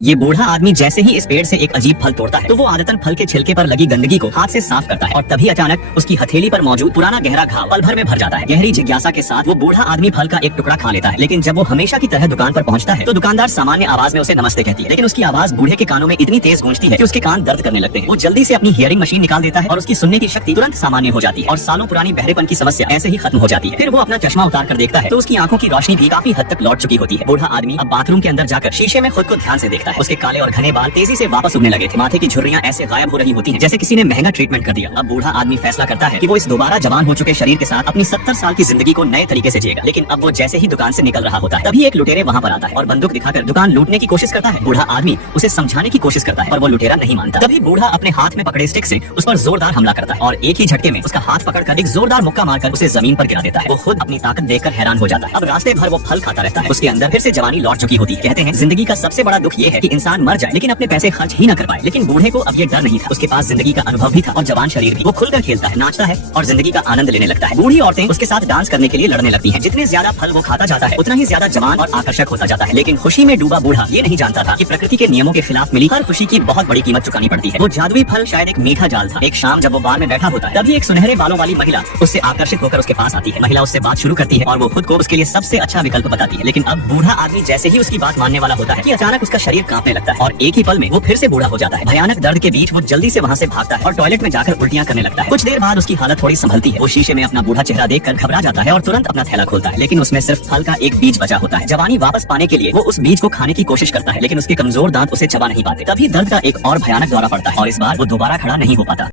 ये बूढ़ा आदमी जैसे ही इस पेड़ से एक अजीब फल तोड़ता है तो वो आदतन फल के छिलके पर लगी गंदगी को हाथ से साफ करता है और तभी अचानक उसकी हथेली पर मौजूद पुराना गहरा घाव पल भर में भर जाता है। गहरी जिज्ञासा के साथ वो बूढ़ा आदमी फल का एक टुकड़ा खा लेता है, लेकिन जब वो हमेशा की तरह दुकान पर पहुंचता है तो दुकानदार सामान्य आवाज में उसे नमस्ते कहती है, लेकिन उसकी आवाज बूढ़े के कानों में इतनी तेज गूंजती है कि उसके कान दर्द करने लगते हैं। वो जल्दी से अपनी हियरिंग मशीन निकाल देता है और उसकी सुनने की शक्ति तुरंत सामान्य हो जाती है और सालों पुरानी बहरेपन की समस्या ऐसे ही खत्म हो जाती है। फिर वो अपना चश्मा उतार कर देखता है तो उसकी आंखों की रोशनी भी काफी हद तक लौट चुकी होती है। बूढ़ा आदमी अब बाथरूम के अंदर जाकर शीशे में खुद को ध्यान से देखता है। उसके काले और घने बाल तेजी से वापस उगने लगे थे, माथे की झुर्रियां ऐसे गायब हो रही होती हैं जैसे किसी ने महंगा ट्रीटमेंट कर दिया। अब बूढ़ा आदमी फैसला करता है कि वो इस दोबारा जवान हो चुके शरीर के साथ अपनी 70 साल की जिंदगी को नए तरीके से जिएगा। लेकिन अब वो जैसे ही दुकान से निकल रहा होता है तभी एक लुटेरे वहाँ पर आता है और बंदूक दिखाकर दुकान लूटने की कोशिश करता है। बूढ़ा आदमी उसे समझाने की कोशिश करता है पर वो लुटेरा नहीं मानता। तभी बूढ़ा अपने हाथ में पकड़े स्टिक से उस पर जोरदार हमला करता है और एक ही झटके में उसका हाथ पकड़कर एक जोरदार मुक्का मारकर उसे जमीन पर गिरा देता है। वो खुद अपनी ताकत देखकर हैरान हो जाता है। अब रास्ते भर वो फल खाता रहता है। उसके अंदर फिर से जवानी लौट चुकी होती है। कहते हैं जिंदगी का सबसे बड़ा दुख ये है कि इंसान मर जाए लेकिन अपने पैसे खर्च ही न कर पाए। लेकिन बूढ़े को अब ये डर नहीं था। उसके पास जिंदगी का अनुभव भी था और जवान शरीर भी। वो खुलकर खेलता है, नाचता है और जिंदगी का आनंद लेने लगता है। बूढ़ी औरतें उसके साथ डांस करने के लिए लड़ने लगती हैं। जितने ज्यादा फल वो खाता जाता है उतना ही ज्यादा जवान और आकर्षक होता जाता है। लेकिन खुशी में डूबा बूढ़ा ये नहीं जानता था कि प्रकृति के नियमों के खिलाफ मिली हर खुशी की बहुत बड़ी कीमत चुकानी पड़ती है। वो जादुई फल शायद एक मीठा जाल था। एक शाम जब वो बार में बैठा होता है तभी एक सुनहरे बालों वाली महिला उससे आकर्षित होकर उसके पास आती है। महिला उससे बात शुरू करती है और वो खुद को उसके लिए सबसे अच्छा विकल्प बताती है। लेकिन अब बूढ़ा आदमी जैसे ही उसकी बात मानने वाला होता है कि अचानक उसका शरीर कांपने लगता है और एक ही पल में वो फिर से बूढ़ा हो जाता है। भयानक दर्द के बीच वो जल्दी से वहाँ से भागता है और टॉयलेट में जाकर उल्टियां करने लगता है। कुछ देर बाद उसकी हालत थोड़ी संभलती है। वो शीशे में अपना बूढ़ा चेहरा देखकर घबरा जाता है और तुरंत अपना थैला खोलता है, लेकिन उसमें सिर्फ फल का एक बीज बचा होता है। जवानी वापस पाने के लिए वो उस बीज को खाने की कोशिश करता है, लेकिन उसके कमजोर दांत उसे चबा नहीं पाते। तभी दर्द का एक और भयानक दौरा पड़ता है और इस बार वो दोबारा खड़ा नहीं हो पाता।